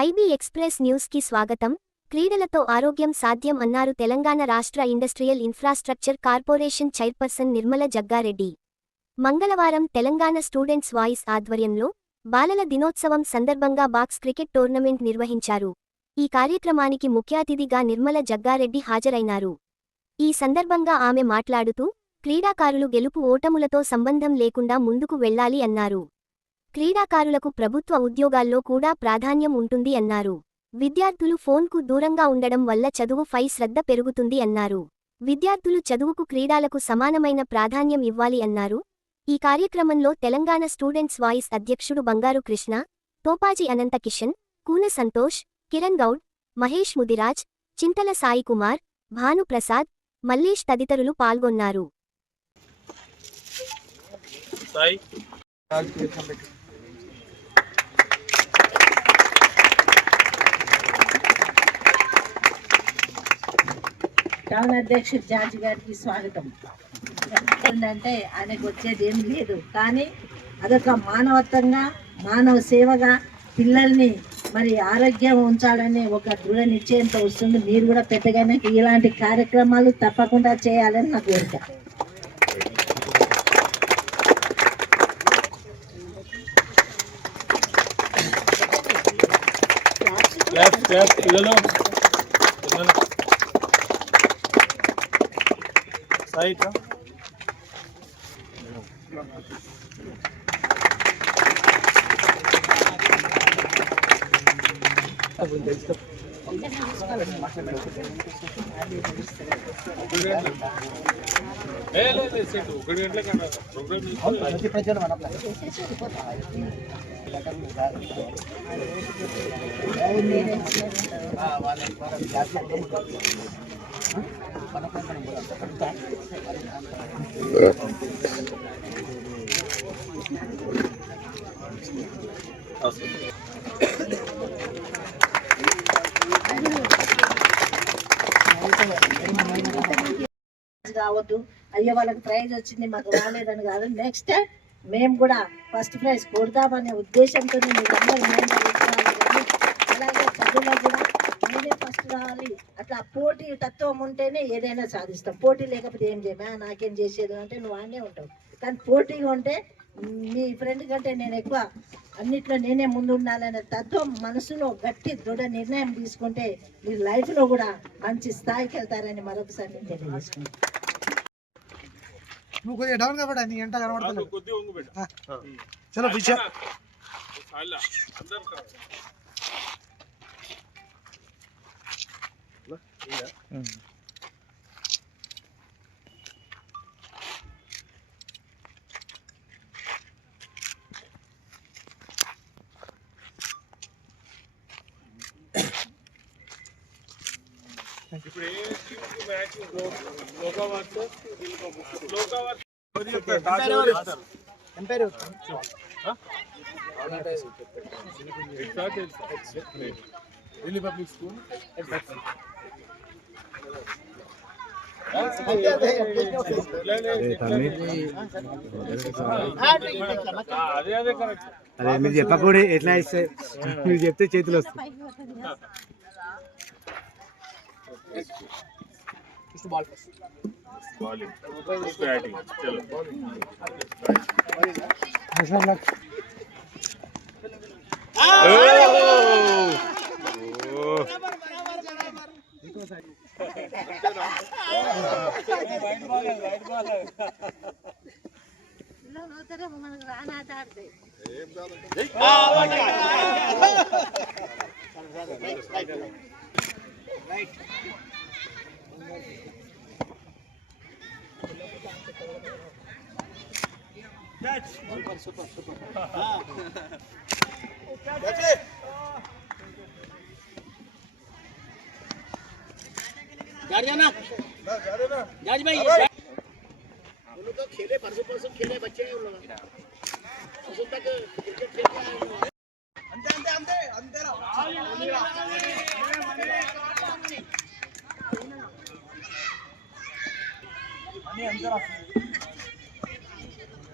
IB express న్యూస్కి స్వాగతం. క్రీడలతో ఆరోగ్యం సాధ్యం అన్నారు తెలంగాణ రాష్ట్ర industrial infrastructure corporation chairperson Nirmala Jaggareddy. మంగళవారం తెలంగాణ స్టూడెంట్స్ వాయిస్ ఆధ్వర్యంలో బాలల దినోత్సవం సందర్భంగా బాక్స్ క్రికెట్ టోర్నమెంట్ నిర్వహించారు. ఈ కార్యక్రమానికి ముఖ్య అతిథిగా నిర్మల జగ్గారెడ్డి హాజరైనారు. ఈ సందర్భంగా ఆమె మాట్లాడుతూ క్రీడాకారులు గెలుపు ఓటములతో సంబంధం లేకుండా ముందుకు వెళ్ళాలి అన్నారు. క్రీడాకారులకు ప్రభుత్వ ఉద్యోగాల్లో కూడా ప్రాధాన్యం ఉంటుంది అన్నారు. విద్యార్థులు ఫోన్కు దూరంగా ఉండడం వల్ల చదువుపై శ్రద్ధ పెరుగుతుంది అన్నారు. విద్యార్థులు చదువుకు క్రీడాలకు సమానమైన ప్రాధాన్యం ఇవ్వాలి అన్నారు. ఈ కార్యక్రమంలో తెలంగాణ స్టూడెంట్స్ వాయిస్ అధ్యక్షుడు బంగారు కృష్ణ తోపాజీ అనంత కిషన్ కూన సంతోష్ కిరణ్ గౌడ్ మహేష్ ముదిరాజ్ చింతల సాయి కుమార్ భానుప్రసాద్ మల్లేష్ తదితరులు పాల్గొన్నారు. టౌన్ అధ్యక్షుడు జార్జ్ గారికి స్వాగతం. ఏంటంటే ఆయనకు వచ్చేది ఏం లేదు. కానీ అదొక మానవత్వంగా మానవ సేవగా పిల్లల్ని మరి ఆరోగ్యం ఉంచాలని ఒక దృఢ నిశ్చయంతో వస్తుంది. మీరు కూడా పెద్దగానే ఇలాంటి కార్యక్రమాలు తప్పకుండా చేయాలని నా కోరిక. పిల్లలు. సాయి ఇట్రా. ఏ, లే, లే, సెట్. ఒకటి గంటలకు అన్నా. కావద్దు అయ్యో వాళ్ళకి ప్రైజ్ వచ్చింది మాకు రాలేదని కాదు. నెక్స్ట్ మేము కూడా ఫస్ట్ ప్రైజ్ కొడదామనే ఉద్దేశంతో మీరందరూ అలాగే చదువులో కూడా నేనే ఫస్ట్ రావాలి. అట్లా పోటీ తత్వం ఉంటేనే ఏదైనా సాధిస్తాం. పోటీ లేకపోతే ఏం చేయమా. నాకేం చేసేది అంటే నువ్వు ఆనే ఉంటావు. కానీ పోటీగా ఉంటే మీ ఫ్రెండ్ కంటే నేను ఎక్కువ అన్నిట్లో నేనే ముందు ఉండాలనే తత్వం మనసులో గట్టి దృఢ నిర్ణయం తీసుకుంటే మీరు లైఫ్లో కూడా మంచి స్థాయికి వెళ్తారని మరొకసారి నేను తెలియజేసుకుంటాను నువ్వు కొద్దిగా డౌన్ కాబట్టి నీ ఎంట కనబడతలేదు. కొద్దిగా వంగు పెట్టు. చలో పిచ్చా. అందరు టీంకి మ్యాచ్ లోకా వర్సెస్ లోకా వర్సెస్ ఎవరు చెప్తారు? టాస్ ఎవరు ఇస్తారు? Umpire first ball first bowling first batting చలో బౌలింగ్ Right. 첫번 첫번 첫번 하나 그렇지 जारी आना जारी भाई उन लोग तो खेले परसों परसों खेले बच्चे हैं उन लोग परसों तक क्रिकेट खेलते हैं अंदर अंदर अंदर अंदर अंदर अंदर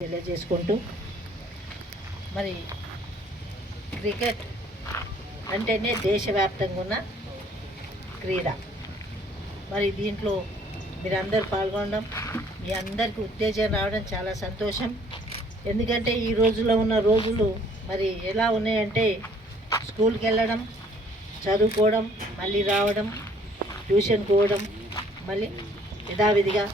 తెలియజేసుకుంటూ మరి క్రికెట్ అంటేనే దేశవ్యాప్తంగా ఉన్న క్రీడ. మరి దీంట్లో మీరందరూ పాల్గొనడం మీ అందరికీ ఉత్తేజం రావడం చాలా సంతోషం. ఎందుకంటే ఈ రోజులో ఉన్న రోజులు మరి ఎలా ఉన్నాయంటే స్కూల్కి వెళ్ళడం చదువుకోవడం మళ్ళీ రావడం ట్యూషన్ పోవడం మళ్ళీ యథావిధిగా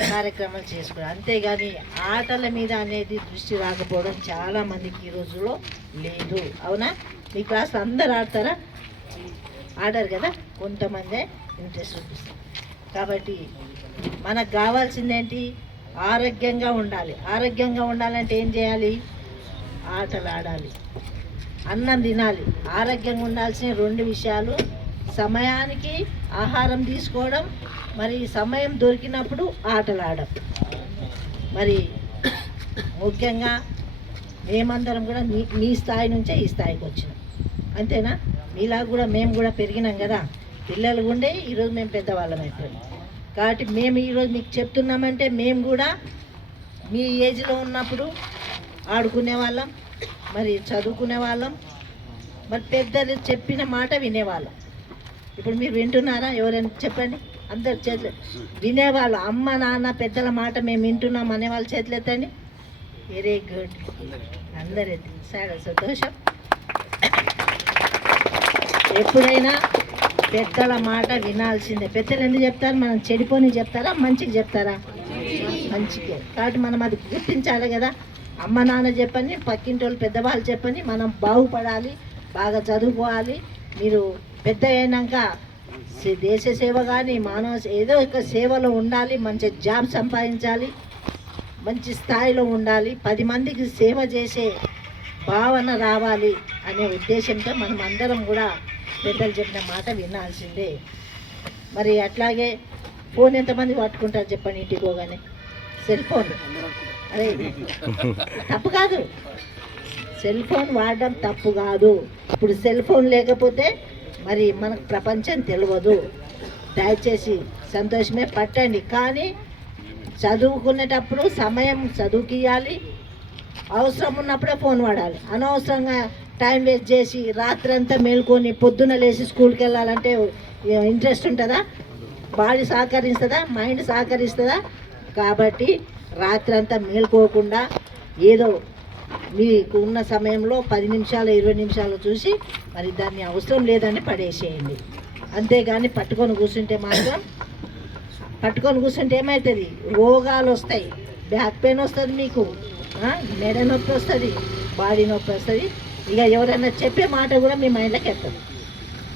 కార్యక్రమాలు చేసుకోవడం అంతేగాని ఆటల మీద అనేది దృష్టి రాకపోవడం చాలా మందికి ఈ రోజుల్లో లేదు. అవునా? మీ క్లాస్లో అందరు ఆడతారా? ఆడరు కదా? కొంతమందే ఇంట్రెస్ట్ చూపిస్తారు. కాబట్టి మనకు కావాల్సిందేంటి? ఆరోగ్యంగా ఉండాలి. ఆరోగ్యంగా ఉండాలంటే ఏం చేయాలి? ఆటలు ఆడాలి. అన్నం తినాలి. ఆరోగ్యంగా ఉండాల్సిన రెండు విషయాలు సమయానికి ఆహారం తీసుకోవడం మరి సమయం దొరికినప్పుడు ఆటలు మరి ముఖ్యంగా మేమందరం కూడా మీ మీ స్థాయి నుంచే ఈ స్థాయికి వచ్చినాం. అంతేనా? మీలా కూడా మేము కూడా పెరిగినాం కదా. పిల్లలు ఉండే ఈరోజు మేము పెద్దవాళ్ళం అయిపోయాం. కాబట్టి మేము ఈరోజు మీకు చెప్తున్నామంటే మేము కూడా మీ ఏజ్లో ఉన్నప్పుడు ఆడుకునే వాళ్ళం మరి చదువుకునే వాళ్ళం మరి పెద్దలు చెప్పిన మాట వినేవాళ్ళం. ఇప్పుడు మీరు వింటున్నారా? ఎవరైనా చెప్పండి. అందరి చేతులు వినేవాళ్ళు. అమ్మ నాన్న పెద్దల మాట మేము వింటున్నాం అనే వాళ్ళ చేతులు ఎత్తండి. వెరీ గుడ్ అందరు ఎత్తి చాలా సంతోషం. ఎప్పుడైనా పెద్దల మాట వినాల్సిందే. పెద్దలు ఎందుకు చెప్తారు? మనం చెడిపోని చెప్తారా? మంచికి చెప్తారా? మంచికే. కాబట్టి మనం అది గుర్తించాలి కదా. అమ్మ నాన్న చెప్పని పక్కింటి వాళ్ళు పెద్దవాళ్ళు చెప్పని మనం బాగుపడాలి బాగా చదువుకోవాలి. మీరు పెద్ద అయినాక దేశ సేవ కానీ మానవ ఏదో ఒక సేవలో ఉండాలి మంచి జాబ్ సంపాదించాలి మంచి స్థాయిలో ఉండాలి పది మందికి సేవ చేసే భావన రావాలి అనే ఉద్దేశంతో మనం అందరం కూడా పెద్దలు చెప్పిన మాట వినాల్సిందే. మరి అట్లాగే ఫోన్ ఎంతమంది పట్టుకుంటారు చెప్పండి ఇంటికి పోగానే? Cell phone. అరే తప్పు కాదు. సెల్ ఫోన్ వాడడం తప్పు కాదు. ఇప్పుడు సెల్ ఫోన్ లేకపోతే మరి మనకు ప్రపంచం తెలియదు దయచేసి సంతోషమే పట్టండి. కానీ చదువుకునేటప్పుడు సమయం చదువుకియాలి అవసరం ఉన్నప్పుడే ఫోన్ వాడాలి. అనవసరంగా టైం వేస్ట్ చేసి రాత్రంతా మేల్కొని పొద్దున లేచి స్కూల్కి వెళ్ళాలంటే ఇంట్రెస్ట్ ఉంటుందా? బాడీ సహకరిస్తుందా? మైండ్ సహకరిస్తుందా? కాబట్టి రాత్రంతా మేల్కోకుండా ఏదో మీకు ఉన్న సమయంలో పది నిమిషాలు ఇరవై నిమిషాలు చూసి మరి దాన్ని అవసరం లేదని పడేసేయండి. అంతేగాని పట్టుకొని కూర్చుంటే మాత్రం పట్టుకొని కూర్చుంటే ఏమవుతుంది రోగాలు వస్తాయి. బ్యాక్ పెయిన్ వస్తుంది మీకు. మెడ నొప్పి వస్తుంది. బాడీ నొప్పి వస్తుంది. ఇక ఎవరైనా చెప్పే మాట కూడా మీ మైండ్లోకి ఎత్తదు.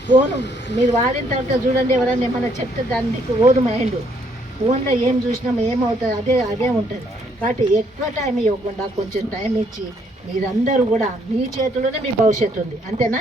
ఫోన్ మీరు వాడిన తర్వాత చూడండి ఎవరైనా ఏమైనా చెప్తే దానికి ఓదు మైండ్ ఫోన్లో ఏం చూసినాము ఏమవుతుంది? అదే అదే ఉంటుంది. కాబట్టి ఎక్కువ టైం ఇవ్వకుండా కొంచెం టైం ఇచ్చి మీరందరూ కూడా మీ చేతిలోనే మీ భవిష్యత్తు ఉంది. అంతేనా?